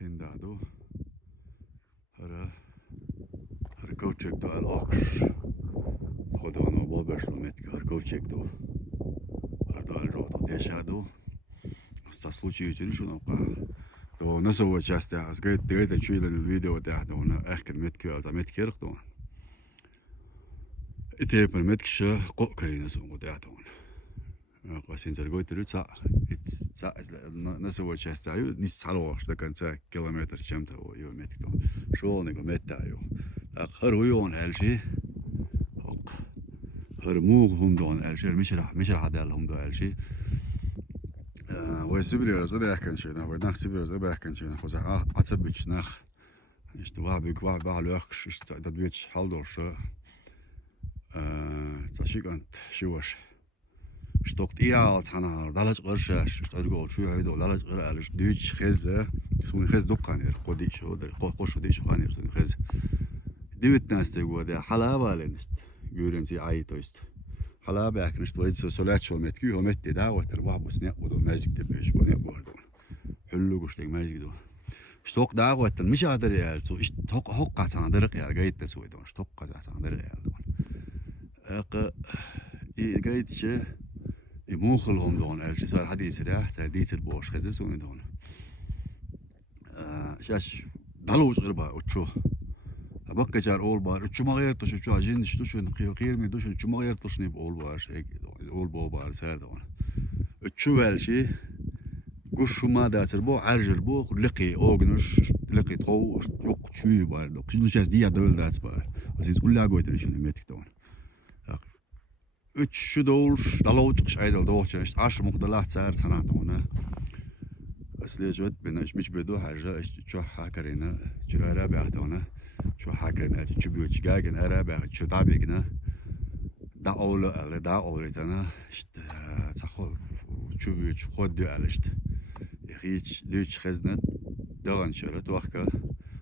Хиндадо. Харковчек до Алакш. Ходано баберство метки Харковчек до. Хардал рота дешадо. Со случаю решено то насово части аз говорит это чуяли видео да он эхкер метки алта метки рхтон. Это per метки кокарина суму да он. Классин заргойт рюца насово части аю не салош да конца километр чем-то ю метки то. Шо него метаю. خرويون ألشي خرموهم دون ألشي مش راح دالهم دون ألشي وسبرير زده كان شيء ودناخ سبرير زده كان شيء خذ عصبيش ناخ اشتواه بقوا بعلوخش اشتدويتش حالدورش تشيك أنت شوش شتوقت إياه أنا دلش قرشش اشترجول شو هيدو دلش قر ألش دويتش خز سون خز دكانير قديش هو در قوش ديش خانير سون خز دويت ناس تقول ده حلابة لنست يقولون زي عيتوست حلابة أكنش تويد سولات شو متكي هو مت ده وتربح بسناء ودو ماجد تبيش بني بوردون حلو قشتك ماجد دون شتوق ده وتر مش قادر يال سو إيش توق حق عشان درق يال جايت تسوي دون شتوق عشان درق يال دون جايت شيء يموخلهم دون الشيء صار حديث ده صار ديس البوش خزي سوني دون شاش دلوش غربا وتشو بقى جار أول بار شو ما غيرت شو عجين شو خير من دوش شو ما غيرت شو نيب أول بار شيء أول بار سهر دون شو بالشيء قش شو ما داتر بو عرجر بو لقي أوجنش لقي تقو يق شو بار دوك شو نشاز دي دول دات بار بس يقول لا قوي تريشون ميتك دون شو دولش دلوتش عيدل دوش إيش عشر مقدلات سعر سنة دونه بس ليه جود بناش مش بدو حاجة شو حاكرينا شو رابع دونه شو حاكرنا شو بيوتش جاكن أرابع شو دابيكنا دا أول تنا شت تخو شو بيوتش خود دو علشت يخيش ليش خزنة دغن شرط وقتها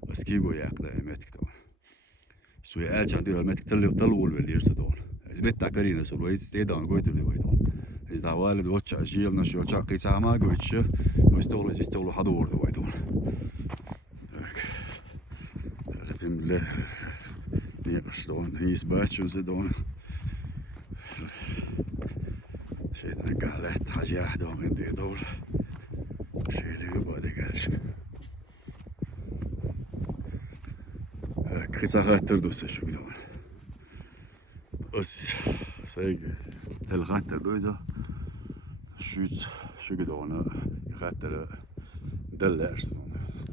بس كيجو يأكله متك دون سوي ألش عندي المتك تلول باليرس دون إذا بتعكرينا سوي استيدان قويت اللي ويدون إذا والد واتش أجيل نشوا شاقي سامع قويتش يستولوا حضور دو ويدون بالله نيقش دون هيس باتشو زدون شيء ده قالت حاجة واحدة من دي دول شيء اللي يبغى قالش كيسا خاطر دوسة شو كدون بس سيج الخاطر دوزة شو كدون خاطر دلش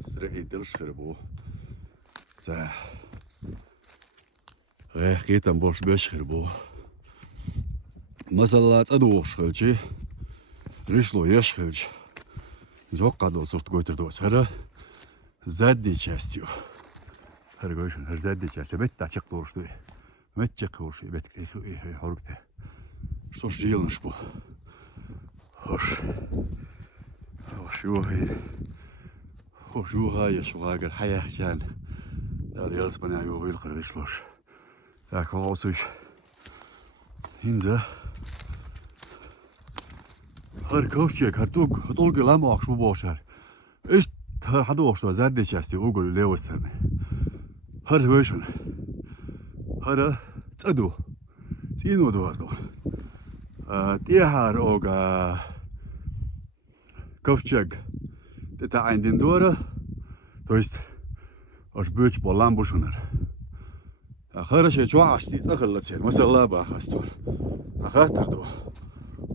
سرقي دلش خربو قيتم بوش بشخر بو مثلا تدوش خلشي ريشلو يشخلش زوقع دو صورت قويتر دوس هذا زادي частью هذا قويشون هذا زادي частью بيت تاچق دورش دوي متچق ورش بيت هوركته شوش جيلنش بو هوش شو هاي شو هاجر حياة جان داري alles بنا يوبيل قريشلوش ذاك هو سويش هنزه هر كوشيك هتوق لما أخشوا باشر إيش هر حدو أخشوا زادي شاستي أقول ليه وسترني هر ويشون هر تدو تينو دوردو تيهار أوغا كوشيك تتعين دين دورة تويست أش بيتش بالام بوشونر آخر شيء شو عشتي تخلص سير مثلا باخستور آخر دو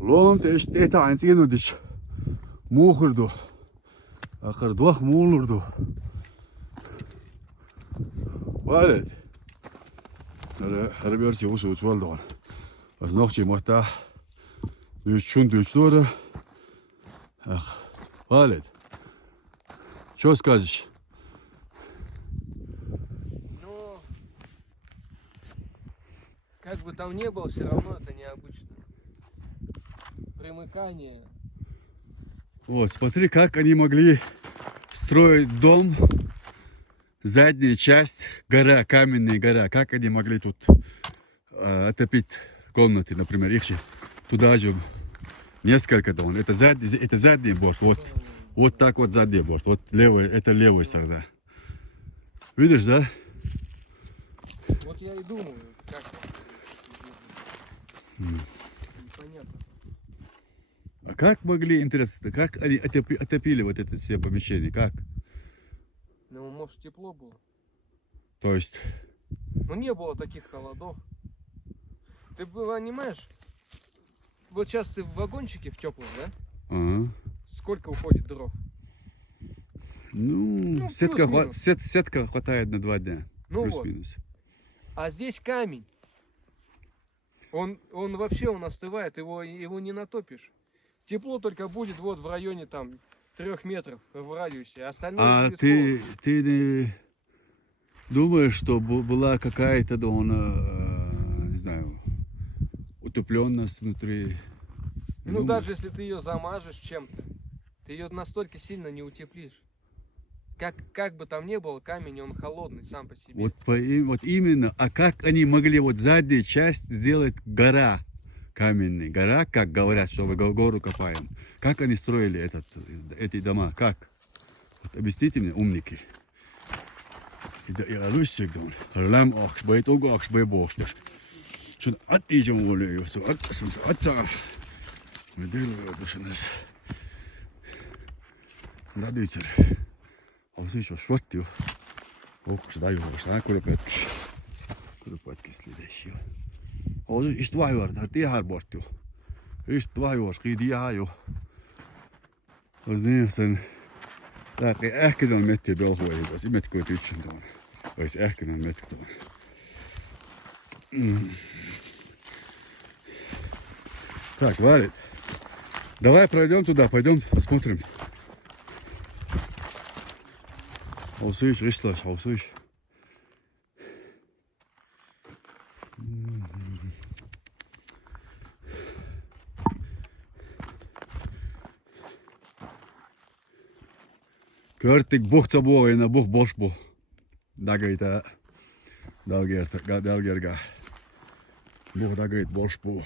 لوم تيش تيتا عين سينو ديش موخر دو آخر دوخ مولر دو والد هذا بيرتي وصل وصل دون بس نوختي مهتا دوشون دوشتورة والد شو скажешь? Как бы там ни было, все равно это необычно. Примыкание. Вот, смотри, как они могли строить дом, задняя часть, гора, каменная гора, как они могли тут отопить комнаты, например, их же туда же несколько дом, это задний борт, вот Вот так вот сзади борт. Вот левый, это левая сторона. Видишь, да? Вот я и думаю, как непонятно. А как могли, интересно, как они отопили вот это все помещения? Как? Ну, может, тепло было. То есть, Но не было таких холодов. Ты понимаешь, вот сейчас ты в вагончике в теплом, да? ага. Сколько уходит дров? Ну, плюс-минус. сетка хватает на 2 дня. Ну вот. Плюс-минус. А здесь камень. Он вообще он остывает, его не натопишь. Тепло только будет вот в районе там 3 метров в радиусе. Остальное А будет холодно. ты не думаешь, что была какая-то, не знаю, утепленность внутри? Не Ну думаешь? даже если ты ее замажешь чем-то, ты ее настолько сильно не утеплишь. Как бы там ни было, камень он холодный сам по себе. Вот именно. А как они могли вот заднюю часть сделать гора каменный? Гора, как говорят, что мы гору копаем. Как они строили эти дома? Как? Вот объясните мне, умники. Ja lustig dan. Lam ox, bij het ook ox bij borsters. Zo'n attietje molen, zo atta. Met deel dus een is. Dat doet er. Als is zo zwart joh. Ox daar joh, zijn kulupetki следующий. Als is twee jaar, dat die haar bord joh. Is 2 jaar, schiet die haar joh. Als die zijn. Так, ehkä on metti belvoihin, jos imetkö tytsyn tuon. Olisi ehkä on metti tuon. Так, Валик, давай пройдем туда, пойдем посмотрим. Услышь, Рислаш, услышь. Körtik buhtsa buoina buh bosbu. Dagaita dalgerga. Buh dagait bosbu.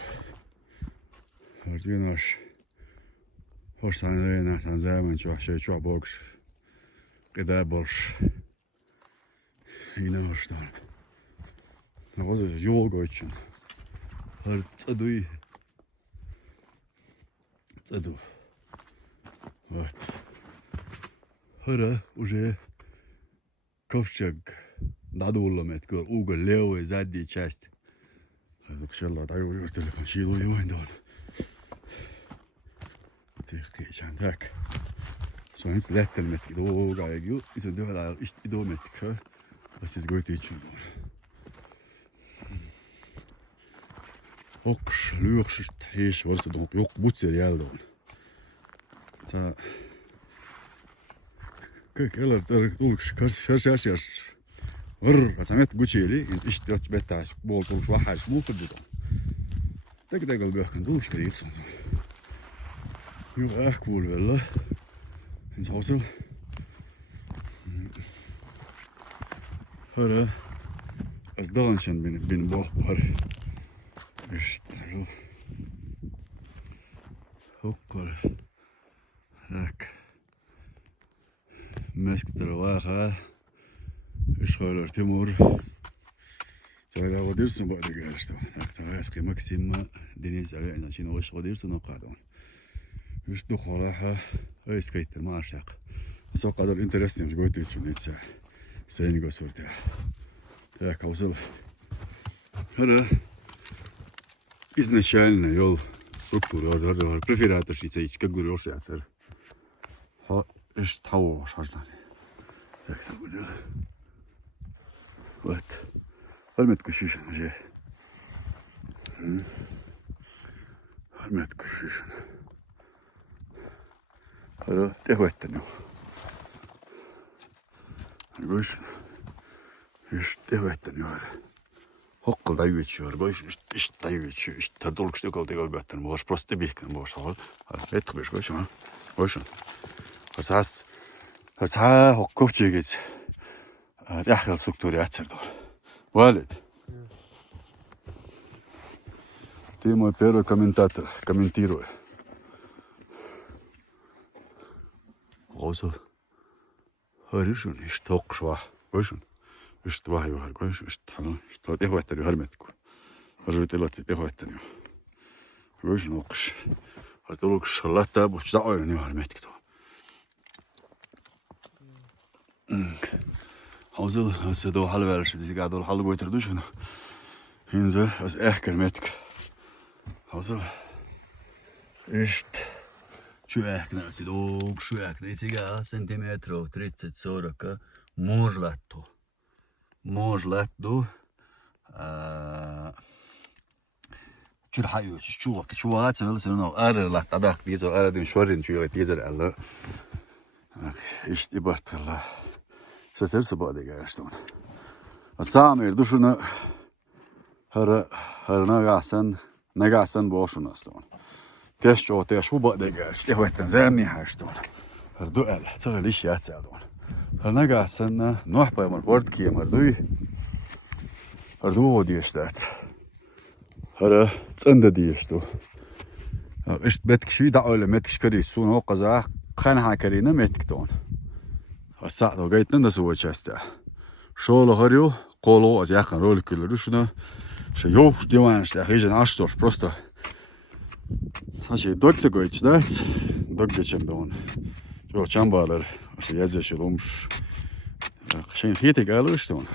Artinash. Hoştan öyle tan zaman çok şey çok boks. Gıda boş. Yine hoştan. Ne olacak yoga için. Her цеду. Вот. Хора уже ковчег надулом это угол левая задняя часть. Вообще-то так уже телефон силу его индон. Тихо, так. Сонец lähtee metki tuoga ja ju iso työllä isto metki. Siis goit itse. Oks lyöksyt heis varsin tuon jok butser jäldoon. Sä kõik elad tulks kas asias. Sä met gutsili, isto jot betas bol tulks vahais muuta. Tegelikult pöhkän tulks kriitsun. Ju kuul veel. In Hausel. Hörru, als dansjen binnen bohbar. Just där. Hoppar. Räk. Meskter vaha. Işghalar Timur. Sonra odirsun bu diğerste. Aktar eski Maxima deniz ayağına için o iş odirsun o kadar. Işte khalaha eskayt maaşak. O kadar interesting go'tu için hiç sen gösterdi. Так, Hausel. Hörru. Изначально yol strukturu preferators и как говорю, что ha ist tawo şartlar. Так, так будет. Вот. Hörmet kuşuşun şey. Hörmet kuşuşun. Hörru, tehvettä nu. Arvois. Just tehvettä nu. Hokkal täyvitsyör, pois just täyvitsyör, just tulks joku tegal peatan, ma vas proste pihkan, ma vas hal. Etkvis kois, ma. Kois. Saa hokkovtsigits. Tähkel struktuuri jätserdal. Valid. Ты мой первый комментатор, комментируй. Rosa. Hörjön, is toksva. Hörjön. Just vahju har kois, just hän on tehoittani harmetku. Hörjön tilatti tehoittani. Hörjön oks. Har tuluks latta but sta oin jo harmetku. Hausel, se do halvers, dis gadol halgoiter duschen. Hinze, as ehker metk. Hausel. Ist Čujekne si dog, čujekne si ga centimetrov 30-40 možletto. Čurhaju, čuvat se velse no arlat adak dizo aradin shorin čuvat dizer alla. İşte bartalla. Seserse bade gerçekten. Samir duşuna har nagasan boşun aslan. Keşke o teş bu bade gerçekten vetten zemni haştun. Har duel, tsagel iş yatsaldan. Har nagasan noh paymal word kiyamar duy. Har du diyestat. Har tsanda diyestu. İşte betkişi da öyle metkişkari sunu qaza qan hakarina metkton. Asado gaytnan da suvaçasta. Şolo haryo qolo az yakın rol külürü şuna şey yok divan işte hijin ashtor просто saçı dokta koyçda dok geçemde on. Jo çambalar şey yazışı olmuş. Şey hite galı işte on.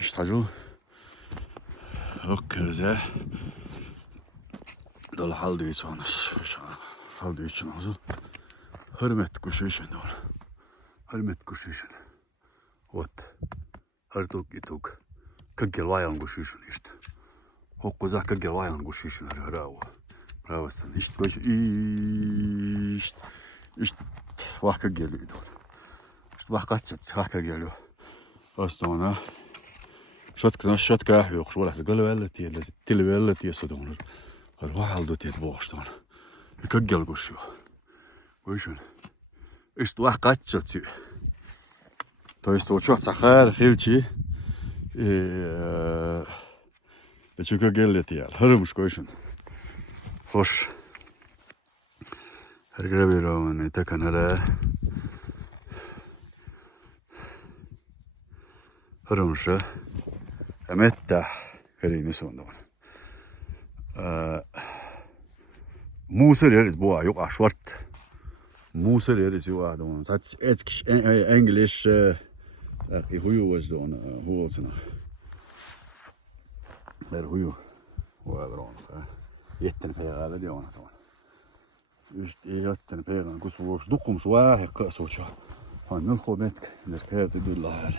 İşte jo okkerze dal haldı içanız. Haldı içanız. Hürmet kuşu için on. Hürmet kuşu için. Ot. Hartuk ituk. Kagel vayan kuşu için işte. Hokkuza kagel vayan kuşu için harao. Pravastan. İşte koş. İşte. Vaka geliyor. İşte vaka çat. Vaka geliyor. Astona. Şotka yok. Şola galvelle tilvelle tiesodon. Har vahaldu tiet booston. Kagel kuşu. Koşun. İşte vaka çat. То есть вот что сахар, хилчи, лечука геллетиал, хөрөмш койшун. Хош. Харграбирон это канара. Хөрөмш. Аметта хөрөйнө сондон. Мусор ярит буа yok ашварт. Mosel är ju att de sats english I huju was don hålsna. Där huju var dron. Jätten på det då. Just I jätten på den kus vårs dukum swa så så. Han nu kommer det här det dulla här.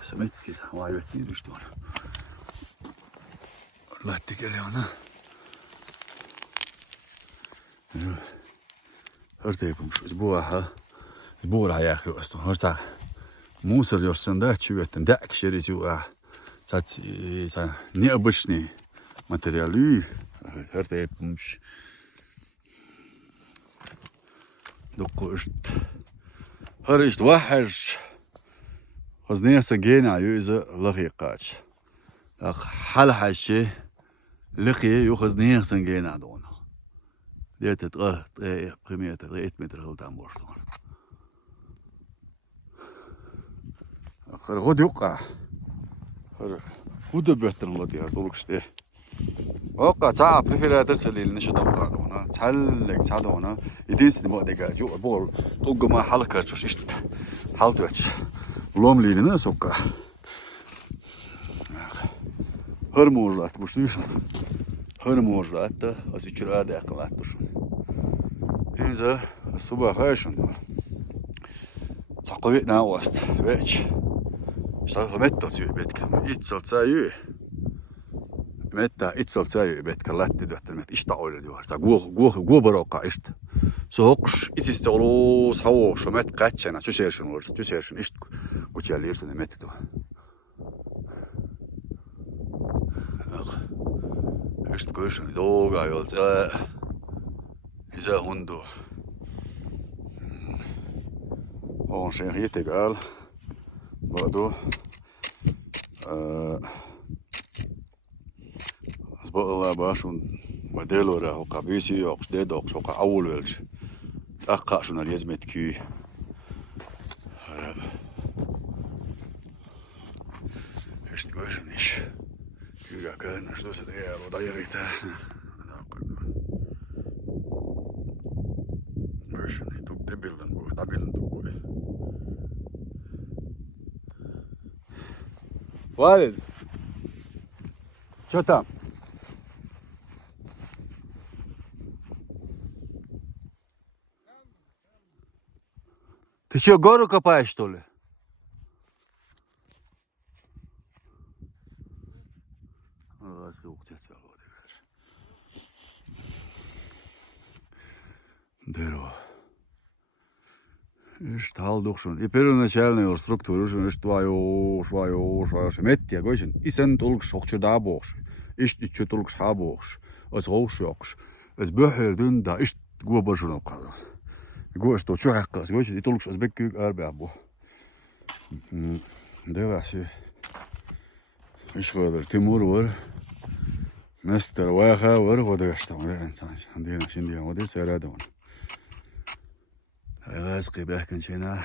Så mycket var ju inte just då. Låt det gärna. Hörde yapılmış. Bu aha. Bu oraya yakıyorsun. Hırsa. Мусор yorsun da çüvetten de kişeri çuva. Saç необычный материалы. Hörde yapılmış. Dokuz. Hır işte vahir. Kızniyasa gene yüzü lağıqaç. Hal haşi. Lağıya yok kızniyasa gene doğru. Det är primärt 1 meter högt bort. Har god yuqa. Har god bättre än vad jag tog stä. Oqa ta prefererar selil nisha dabqa dona. Tallek ta dona. Idis ni modega ju bor. Tugma halka çuş işte. Haltüç. Lomliğine soqa. Har mojlat bu şu. Hörmorrat da az içeride yakalattırın. İnce sabah hayşun. Sakıvet ne vast. Veç. İşte metta tüy betkim. İtsal sayı. Metta itsal sayı betkim. Latti döttermet. İşte öyle diyor. Ta go baroka işte. Soğuş itiste olu savaş met kaçena. Çüşerşin var. Çüşerşin işte kuçerlirsin metto. İşte koşun doğga yol. Bize hundu. On şey yetegal. Bado. بقى باشون مدلو راهو قبيسي يوقش ديدوق شوق أول ولش أقع شون اليزمت كي هرب إيش تقولنيش كي كان شو سدير وضيعته إيش نتوب دبلن بو دبلن والد شو там? Ты что, гору копаешь, что ли? Дерево. Ist halt doch schon. Ich первоначальную структуру schon ist твою. Метти, я говорю, isen tulks hochsch da bochsch. Ist nicht schon tulks ha bochsch. Als hochschocks. Es bühel dünn da ist gut schon abgehauen. Gut ist doch schon hakkas. Ich говорю, die tulks as bekk arbabo. Der was ich würde Timur war. Mester واخا ورغد يشتغل الانسان عندنا شندي ودي سيرادون غاسقي به كان شينا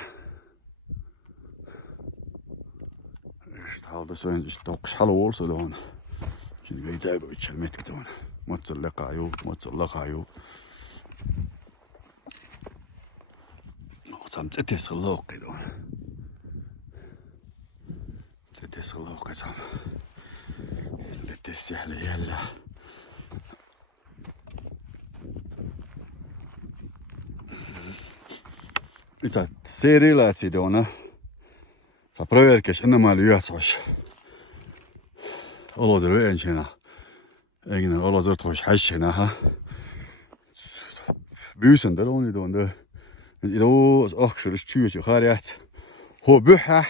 اشتغل سوين اشتوقش حلو ورسلون شنو قاعد يتابع يتشلمتك تون ما تسلق عيوب وصام تتسلق دون تتسلق صام السهل يلا إذا سيري لا سيدونا سأبرويركش إنما ليواتوش الله زروي إنشنا إننا الله زرتوش حشنا ها بيوسن دلوني دون ده إذا أخشر الشيء خاريات هو بحة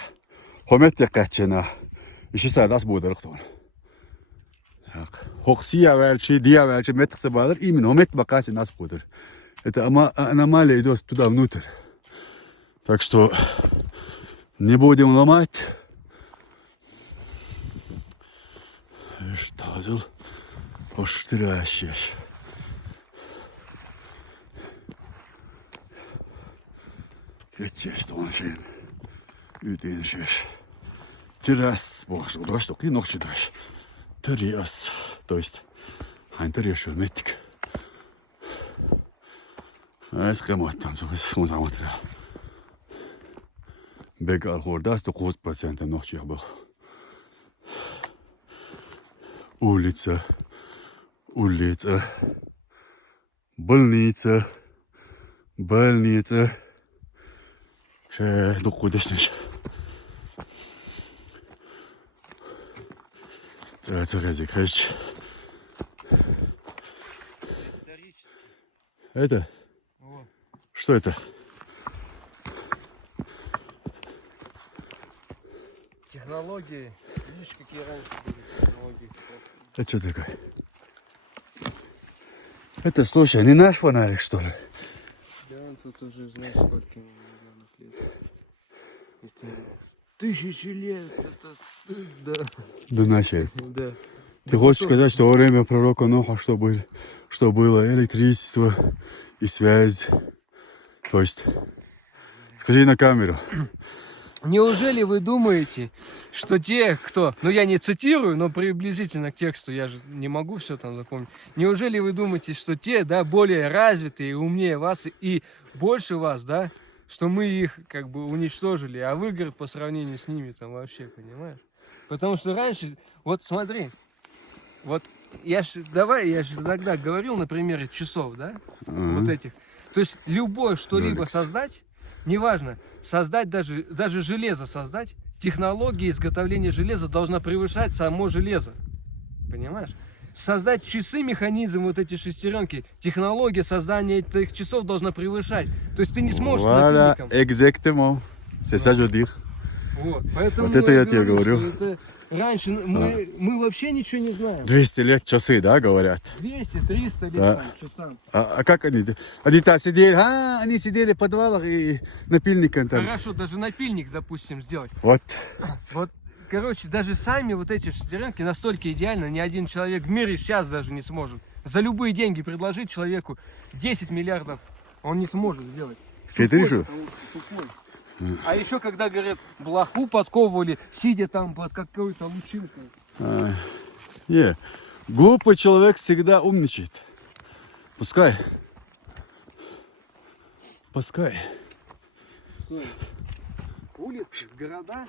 هو متقتشنا إيش سعد أسبوع درختون هوكسيا welche dia welche metse bader imin homet bakach nas budur. Это аномалия идет туда внутрь. Так что не будем ломать. Что поштырящий. Geçeceğiz dolaşayım. Üdünşüş. Тирас, бог, дождь, только и ночью дождь. Триас, то есть антирешил метик. Эскемот там, смотрел. Бегал хордас, то 9% ночью был. Улица, больница. Докудешнеш. Это? Вот. Что это? Технологии. Видишь, какие раньше были технологии. Это что такое? Это, слушай, не наш фонарик, что ли? Да, тут уже, знаешь, сколько миллионов лет. Это 1000 лет. Это... Да. До нашей. Да. Ты хочешь сказать, что во время пророка Ноха что было электричество и связь? То есть, скажи на камеру. Неужели вы думаете, что те, кто... Ну, я не цитирую, но приблизительно к тексту, я же не могу все там запомнить. Неужели вы думаете, что те, да, более развитые, умнее вас и больше вас, да, что мы их как бы уничтожили, а вы, говорит, по сравнению с ними там вообще, понимаешь? Потому что раньше, вот смотри, вот я же тогда говорил на примере часов, да, вот этих. То есть любое что-либо создать, неважно, создать даже железо создать, технология изготовления железа должна превышать само железо, понимаешь? Создать часы, механизм, вот эти шестеренки, технология создания этих часов должна превышать. То есть ты не сможешь напильником. Exactement. C'est ça, je veux dire. Вот, поэтому Вот это я тебе говорю. Это раньше мы вообще ничего не знаем. 200 лет часы, да, говорят? 200-300 лет Да. там, часам. А как они? Они там сидели, они сидели в подвалах и напильником там. Хорошо, даже напильник, допустим, сделать. Вот. Вот короче, даже сами вот эти шестеренки настолько идеально, ни один человек в мире сейчас даже не сможет. За любые деньги предложить человеку 10 миллиардов он не сможет сделать. Кетири Тупой, şu. потому что тупой. А еще когда, говорят, блоху подковывали, сидя там под какой-то лучинкой. Не, глупый человек всегда умничает. Пускай. Пускай. Стой. Улицы, города.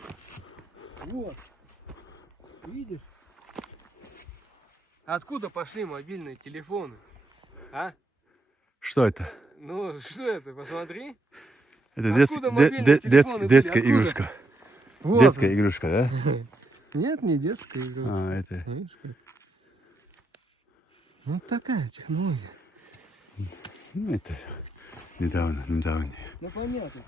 Вот. Видишь? Откуда пошли мобильные телефоны? А? Что это? Ну, что это? Посмотри. Это Откуда мобильные телефоны были? детская Откуда? игрушка. Вот. Детская игрушка, да? Нет, не детская игрушка. А, это. Видишь, как? Вот такая технология. Ну, это недавно. Ну понятно.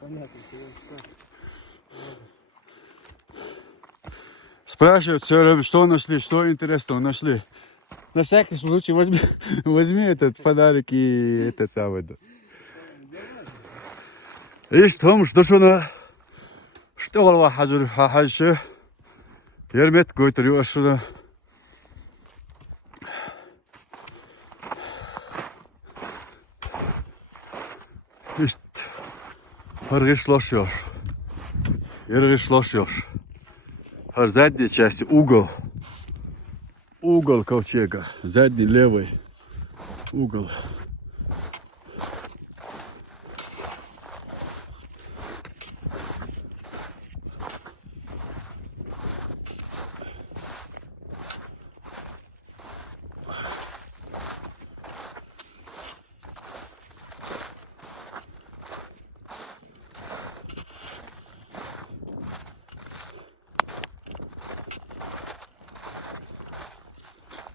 Спрашивают все время, что нашли, что интересного нашли. На всякий случай возьми этот подарок и это самое. ايش تهم شدوشنا اشتغل واحد حاجة يرمت قويتر يوشنا ايش ارغشlaşıyor ارغشlaşıyor her задней части угол ковчега задний левый угол.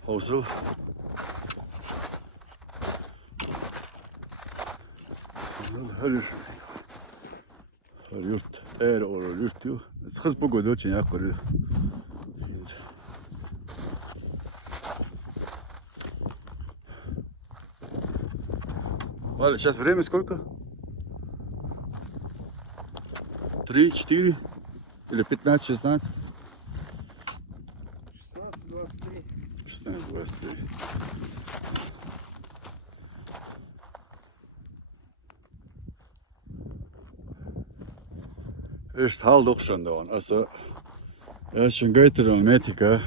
Hazır. Her yurt eğer olur yurt diyor. Sıkız bu kadar için yapıyor. Валя, сейчас время сколько? 3, 4 или 15, 16? 16-23. 16, 23. Eerst haal opstaan dan. Als je gaat er met ik,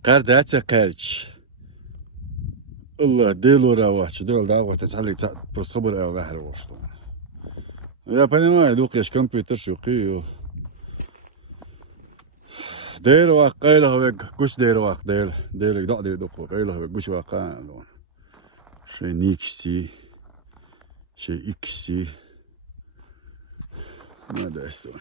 kan dat je kerk. Allah deel rawatch, deel daar wat het zal prosper al weg was. Ja, понимаю, دوك يش كمبيوتر شوقي. دير واقيل هو كوش دير واق دير دق دير دوك واقيل هو كوش واقع لون. شيء نيكسي شيء إكسي. ماذا يسون؟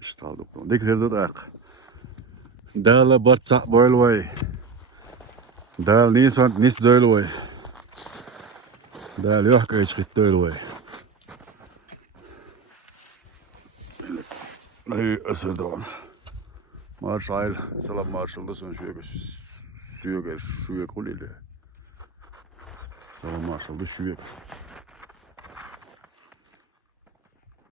İşte aldık. Dikler de ak. Dağla barçak boyluay. Dağ nis doyluay. Dağ yok geçit doyluay. Ay asırdan. Marşal, selam marşalda son şuya kulili. Selam marşalda şuya.